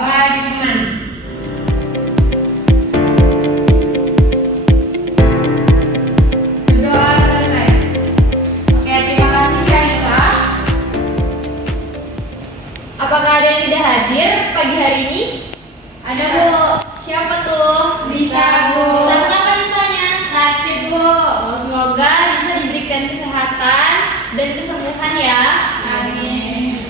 Doa dimulai. Berdoa selesai. Oke, terima kasih Syarifah. Apakah ada yang tidak hadir pagi hari ini? Ada, Bu. Siapa tuh? Bisa, Bu. Bisa kenapa misalnya? Sakit, Bu. Oh, semoga bisa diberikan kesehatan dan kesembuhan ya. Amin.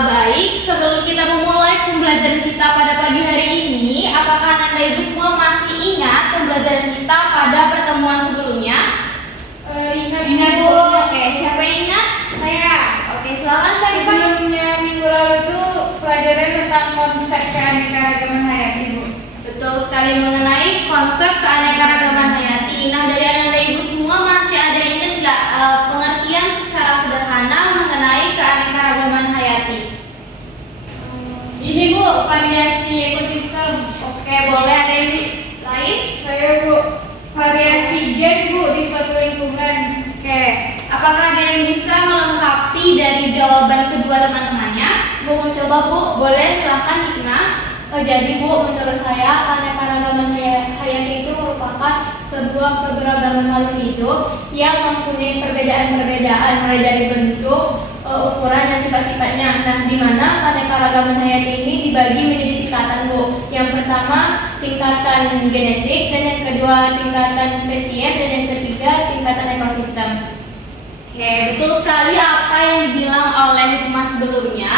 Baik, sebelum kita memulai pembelajaran kita pada pagi hari ini, apakah Anda Ibu semua masih ingat pembelajaran kita pada pertemuan sebelumnya? Ingat, Bu. Oke, siapa yang ingat? Saya. Oke, silakan Syarifah. Sebelumnya minggu lalu itu pelajaran tentang konsep keanekaragaman hayati, Bu. Betul sekali mengenai konsep keanekaragaman hayati. Nah, dari Anda Ibu semua masih ada yang ingat nggak pengertian secara sederhana mengenai keanekaragaman hayati? Ini, Bu, variasi ekosistem. Oke, boleh ada yang lain? Saya, Bu, variasi gen, Bu, di suatu lingkungan. Oke, apakah ada yang bisa melengkapi dari jawaban kedua teman-temannya? Bu, mau coba, Bu? Boleh, silakan Hikmah. Jadi, Bu, menurut saya keanekaragaman hayati itu merupakan sebuah keberagaman makhluk hidup yang mempunyai perbedaan-perbedaan mulai dari bentuk, ukuran dan sifat-sifatnya. Nah, di mana keanekaragaman hayati ini dibagi menjadi tingkatan, Bu. Yang pertama tingkatan genetik, dan yang kedua tingkatan spesies, dan yang ketiga tingkatan ekosistem. Oke, betul sekali apa yang dibilang oleh Hikmah sebelumnya.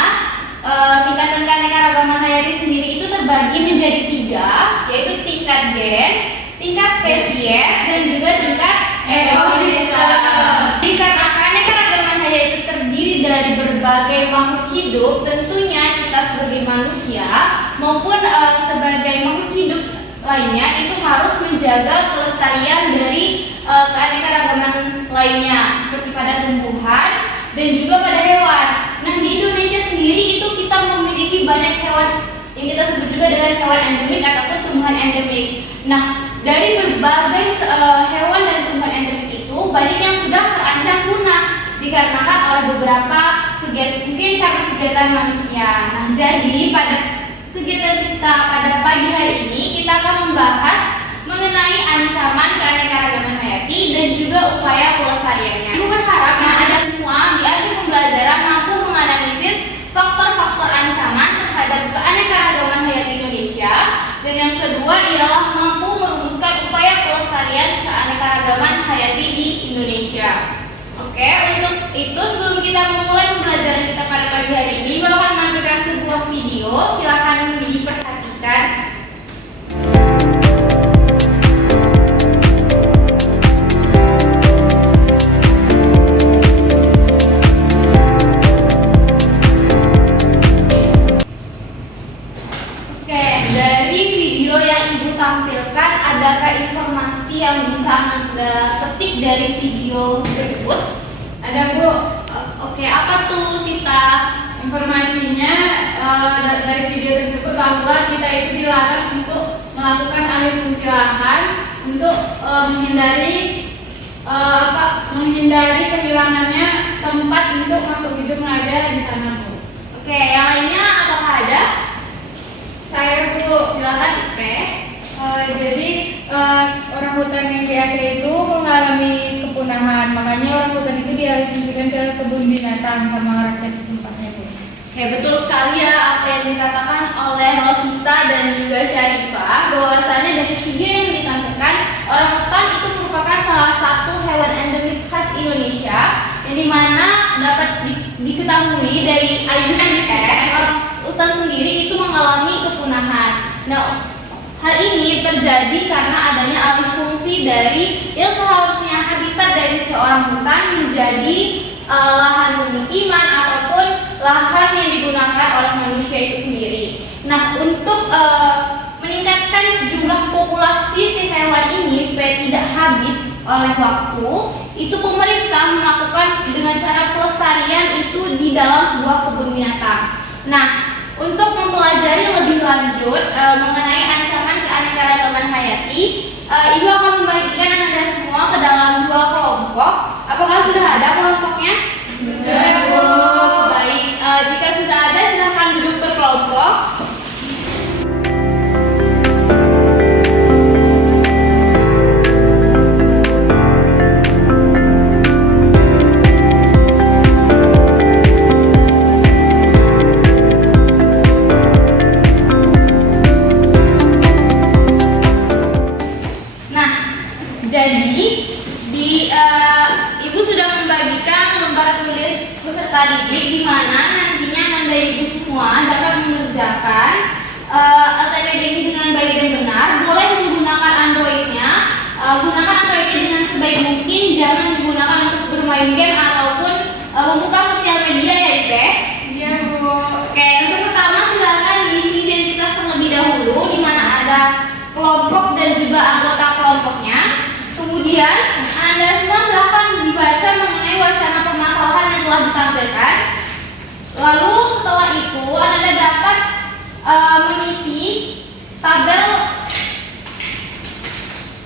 Tingkatan keanekaragaman hayati sendiri itu terbagi menjadi 3, yaitu tingkat gen, tingkat spesies, dan juga tingkat ekosistem. Tingkat keanekaragaman hayati itu terdiri dari berbagai makhluk hidup, tentunya kita sebagai manusia maupun sebagai makhluk hidup lainnya itu harus menjaga kelestarian dari keanekaragaman lainnya, seperti pada tumbuhan dan juga pada hewan. Nah, di Indonesia sendiri itu kita memiliki banyak hewan yang kita sebut juga dengan hewan endemik ataupun tumbuhan endemik. Nah, dari berbagai hewan dan tumbuhan endemik itu banyak yang sudah terancam punah dikarenakan oleh beberapa kegiatan, mungkin karena kegiatan manusia. Nah, jadi pada kegiatan kita pada pagi hari ini kita akan membahas mengenai ancaman keanekaragaman hayati dan juga upaya pelestariannya. Ibu berharap Anda semua di akhir pembelajaran mampu menganalisis faktor-faktor ancaman terhadap keanekaragaman hayati Indonesia, dan yang kedua ialah mampu merumuskan upaya pelestarian keanekaragaman hayati di Indonesia. Oke, untuk itu sebelum kita memulai pembelajaran kita pada pagi hari ini, Bapak akan menampilkan sebuah video. Silakan diperhatikan. Oke, dari video yang Ibu tampilkan, adakah informasi yang bisa Anda petik dari video tersebut? Ada, Bu. Oke, apa tuh Sita? Informasinya dari video tersebut bahwa kita itu dilarang untuk melakukan alih fungsi lahan untuk menghindari kehilangannya tempat untuk makhluk hidup yang ada di sana, Bu. Oke, yang lainnya apakah ada? Saya, Bu. Silakan Ipe. Jadi orang hutan yang di Aceh itu mengalami kepunahan, makanya orang hutan itu dialihfungsikan ke kebun binatang sama rakyat setempatnya, Bu. Oke, betul sekali ya apa yang dikatakan oleh Rosita dan juga Syarifah, bahwasanya dari video yang ditampilkan, orang hutan itu merupakan salah satu hewan endemik khas Indonesia yang dimana dapat diketahui dari IUCN orang hutan sendiri itu mengalami kepunahan. Nah, hal ini terjadi karena adanya alih fungsi dari yang seharusnya habitat dari seorang hutan menjadi lahan pemukiman ataupun lahan yang digunakan oleh manusia itu sendiri. Nah, untuk meningkatkan jumlah populasi si hewan ini supaya tidak habis oleh waktu, itu pemerintah melakukan dengan cara pelestarian itu di dalam sebuah kebun binatang. Nah, untuk mempelajari lebih lanjut mengenai ancaman keanekaragaman hayati, Ibu akan membagikan Anda semua ke dalam 2 kelompok. Apakah sudah ada kelompoknya? Sudah, Bu. Baik, jika sudah ada silakan duduk berkelompok. bermain game ataupun membuka sosial media ya Ipe? Iya Bu. Oke, untuk pertama silakan diisi identitas terlebih dahulu di mana ada kelompok dan juga anggota kelompoknya. Kemudian Anda semua silakan dibaca mengenai wacana permasalahan yang telah ditampilkan. Lalu setelah itu Anda dapat mengisi tabel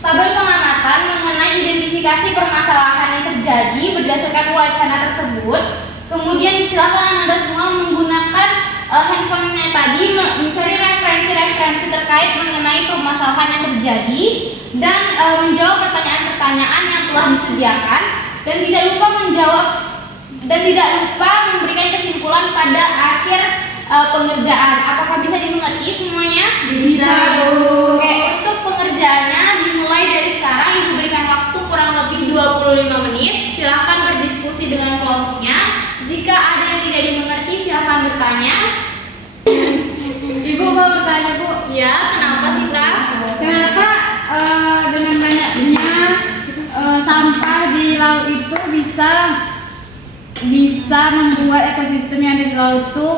pengamatan mengenai identifikasi permasalahan yang terjadi berdasarkan wacana tersebut. Kemudian silakan Anda semua menggunakan handphonenya tadi mencari referensi-referensi terkait mengenai permasalahan yang terjadi dan menjawab pertanyaan-pertanyaan yang telah disediakan dan tidak lupa memberikan kesimpulan pada akhir pengerjaan. Apakah bisa dimengerti semuanya? Bisa Bu. Oke, untuk pengerjaannya dimulai dari sekarang. Ibu berikan waktu kurang lebih 25 menit. Silahkan berdiskusi dengan kelompoknya. Jika ada yang tidak dimengerti silahkan bertanya. Ibu mau bertanya Bu. Ya, kenapa Sinta? Kenapa dengan banyaknya sampah di laut itu bisa membuat ekosistem yang ada di laut itu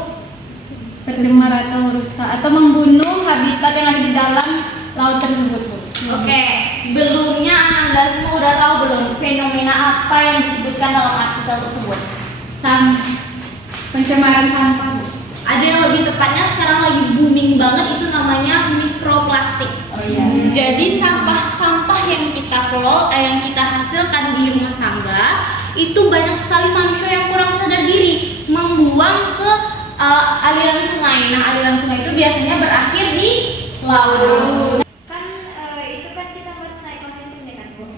tercemar atau rusak atau membunuh habitat yang ada di dalam laut tersebut Bu? Oke, sebelumnya Anda semua udah tahu belum fenomena apa yang disebutkan dalam artikel tersebut? Pencemaran sampah Bu. Ada yang lebih tepatnya sekarang lagi booming banget, itu namanya mikroplastik. Oh iya. Jadi sampah-sampah yang kita hasilkan di rumah tangga itu banyak sekali manusia yang kurang sadar diri membuang ke aliran sungai. Nah, aliran sungai itu biasanya berakhir di laut. Itu kan kita bahas ekosistemnya kan Bu.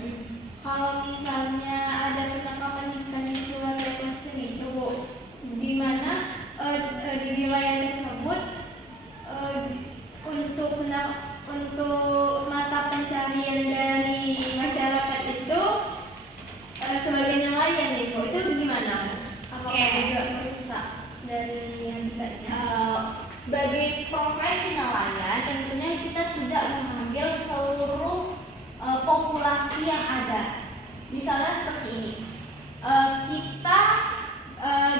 Kalau misalnya ada penangkapan ikan di seluruh ekosistem itu Bu, di mana di wilayah tersebut untuk mata pencarian dari masyarakat itu sebagai nelayan nih Bu, itu gimana? Apakah juga merusak dari habitatnya? Sebagai profesi nelayan tentunya kita tidak mengambil seluruh populasi yang ada. Misalnya seperti ini, kita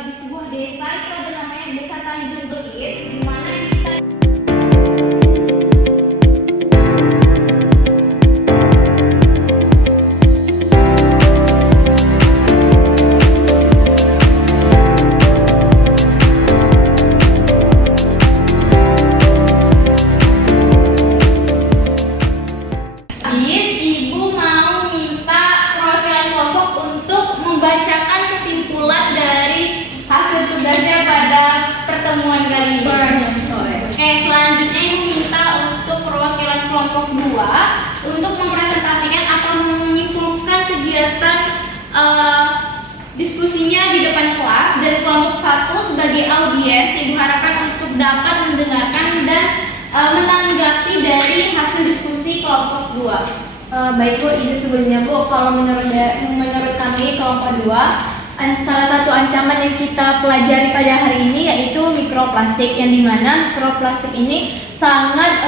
di sebuah desa itu ada namanya Desa Tanjung Belir, di mana kita Ibu mau minta perwakilan kelompok untuk membacakan kesimpulan dari hasil tugasnya pada pertemuan kali ini. Oke, selanjutnya Ibu minta untuk perwakilan kelompok 2 untuk mempresentasikan atau menyimpulkan kegiatan diskusinya di depan kelas, dan kelompok 1 sebagai audiens Ibu harapkan untuk dapat mendengarkan dan menanggapi dari hasil diskusi kelompok 2. Baik Bu, izin sebelumnya Bu, kalau menurut kami kelompok 2, salah satu ancaman yang kita pelajari pada hari ini yaitu mikroplastik, yang dimana mikroplastik ini sangat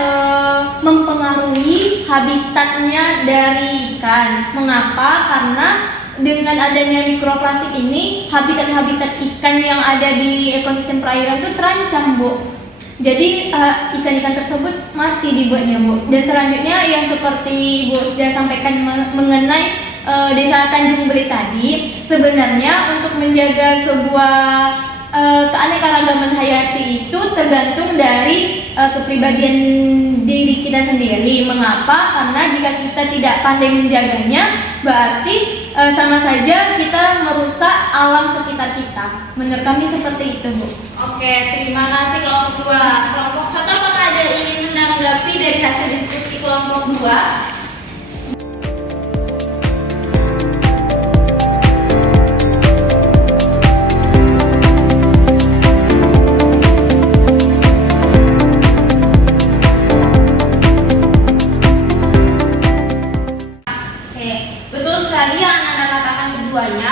mempengaruhi habitatnya dari ikan. Mengapa? Karena dengan adanya mikroplastik ini habitat-habitat ikan yang ada di ekosistem perairan itu terancam Bu. Jadi ikan-ikan tersebut mati dibuatnya Bu. Dan selanjutnya yang seperti Ibu sudah sampaikan mengenai Desa Tanjung Belir tadi, sebenarnya untuk menjaga sebuah keanekaragaman hayati itu tergantung dari kepribadian diri kita sendiri. Mengapa? Karena jika kita tidak pandai menjaganya, berarti sama saja kita merusak alam sekitar kita. Menurut kami seperti itu Bu. Oke, terima kasih kelompok 2. Kelompok 1 apakah ada yang ingin menanggapi dari hasil diskusi kelompok 2?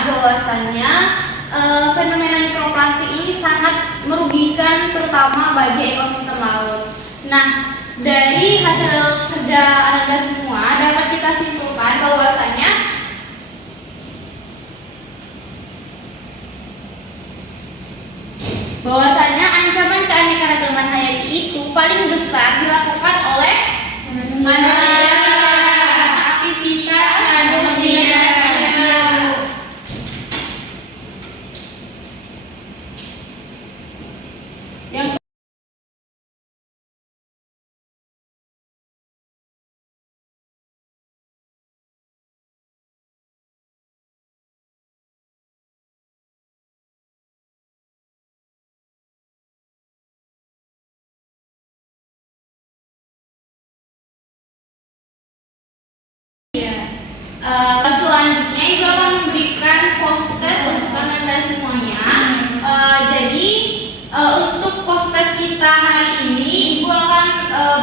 Bahwasannya fenomena mikroplastik ini sangat merugikan terutama bagi ekosistem laut. Nah, dari hasil kerja Anda semua dapat kita simpulkan bahwasannya bahwasanya ancaman keanekaragaman hayati itu paling besar dilakukan oleh manusia, aktivitas manusia. yang selanjutnya Ibu akan memberikan post-test untuk Anda semuanya. Jadi untuk post-test kita hari ini Ibu akan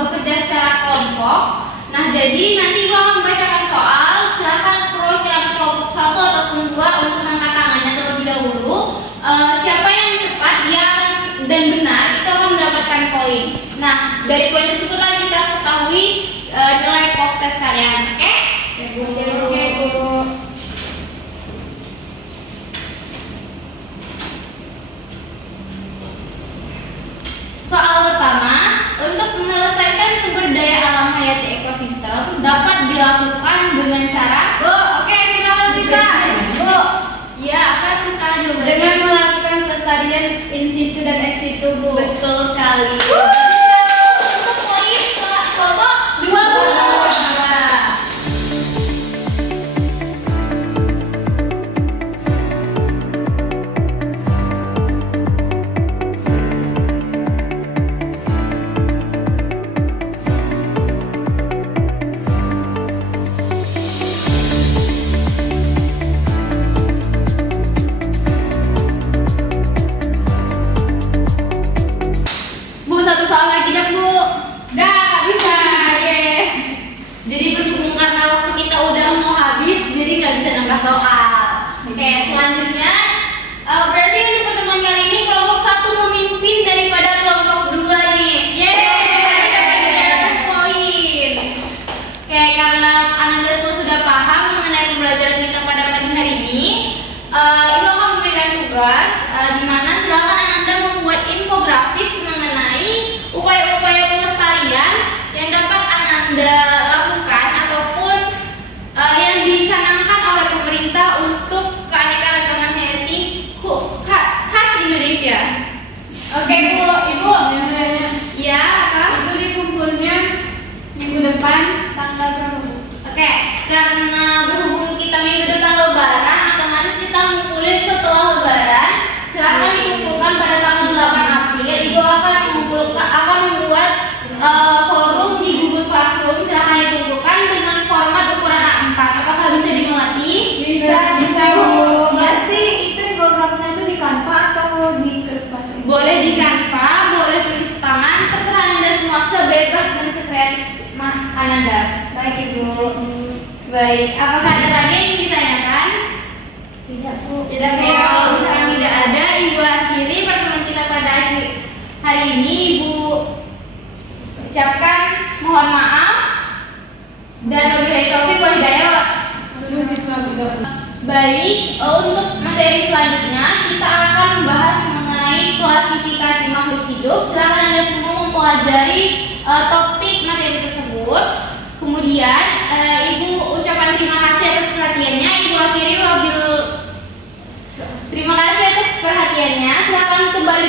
bekerja secara kelompok. Nah, jadi nanti Ibu akan membacakan soal. Silakan perwakilan kelompok 1 ataupun 2 untuk mengangkat tangannya terlebih dahulu. Siapa yang cepat dan benar itu akan mendapatkan poin. Nah, dari poin tersebut lagi kita ketahui nilai post-test kalian. Oke? Oke, Bu. Soal pertama, untuk menyelesaikan sumber daya alam hayati ekosistem dapat dilakukan dengan cara Oke, silakan Sita. Bu, Ya, apa Sita jawabannya? dengan melakukan pelestarian in situ dan ex situ, Bu. Betul sekali. Untuk poin kelompok 2, Bu. Bu, satu soal lagi dong, Bu. Dah, bisa. Ye. Jadi berhubung karena waktu kita udah mau habis, jadi nggak bisa nambah soal. Oke, selanjutnya berarti untuk pertemuan kali ini kelompok 1 memimpin daripada kelompok 2 nih. Jadi dapat 300 poin. Oke, karena Anda semua sudah paham mengenai pembelajaran kita pada pagi hari ini, Ibu akan memberikan tugas di mana silakan Anda membuat infografis mengenai upaya-upaya pelestarian yang dapat Anda lakukan ataupun yang dicanangkan oleh pemerintah untuk keanekaragaman hayati khas Indonesia. Oke, Bu. Ibu, Ya, apa? itu dikumpulnya minggu depan tanggal berapa, Bu? Oke, karena berhubung kita minggu depan lebaran, otomatis kita ngumpulin setelah lebaran. Silakan dikumpulkan pada tanggal 8 April. Ibu akan membuat forum di Google Classroom. Silakan dikumpulkan dengan format ukuran A4. Apakah bisa dimengerti? Bisa, Bu. Ya. Pasti itu infografisnya itu di Canva atau di kertas? Boleh di Canva, boleh tulis tangan, terserah Anda semua, sebebas dan sekreatif Anda. Baik, Ibu. Baik, apakah ada lagi yang ingin ditanyakan? Tidak, Bu. Tidak, Oke, Bu. kalau misalnya tidak ada, Ibu akhiri pertemuan kita pada hari ini. Ibu ucapkan mohon maaf dan wabillahi taufiq wal hidayah. Baik, untuk materi selanjutnya kita akan membahas mengenai klasifikasi makhluk hidup. Silakan Anda semua mempelajari topik materi tersebut. Kemudian Ibu ucapkan terima kasih atas perhatiannya. Ibu akhiri terima kasih atas perhatiannya. Silakan kembali